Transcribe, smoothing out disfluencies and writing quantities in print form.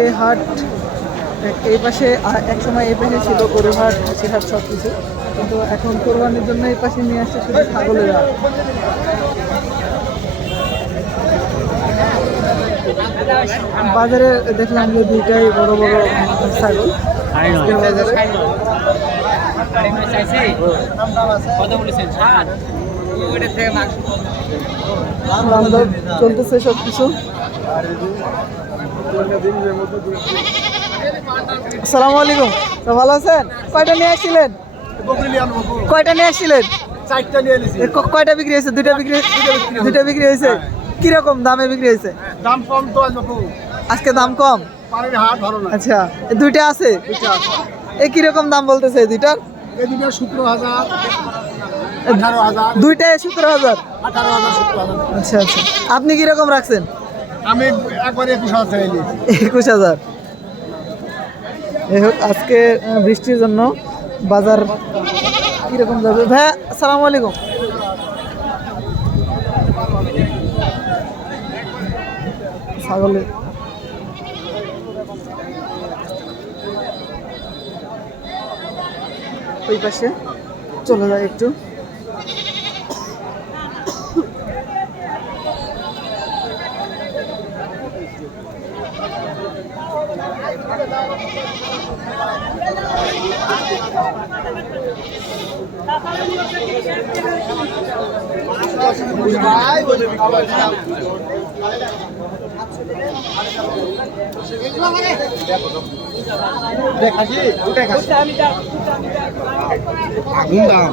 এই হাট এই পাশে এক সময় এই পাশে ছিল গরু হাট, হাসি হাট সব কিছু, কিন্তু এখন কোরবানির জন্য এই পাশে নিয়ে আসছে শুধু ছাগলের হাট। বাজারে দেখলাম যে দুইটাই বড় বড় ছাগল। চলতেছে সব কিছু। আসসালামু আলাইকুম, ভালো আছেন? কয়টা নিয়ে আসছিলেন? কয়টা নিয়ে আসছিলেন? কয়টা বিক্রি হয়েছে? দুইটা বিক্রি হয়েছে। কিরকম দামে বিক্রি হয়েছে? দাম কম তো আজকে দাম কম। আচ্ছা, দুইটা আছে। এই কিরকম দাম বলতেছে দুইটার? এই দুটো 17,000, 18,000, দুইটাই 17,000, 18,000, 17,000। আচ্ছা আচ্ছা, আপনি কিরকম রাখছেন? আমি একবারে 21,000 চাই। 21,000। এই হোক, আজকে বৃষ্টির জন্য বাজার কিরকম যাবে? ভাইয়া আসসালামু আলাইকুম। ছাগলের ওই পাশে চলে যায় একটু। আগুন দাম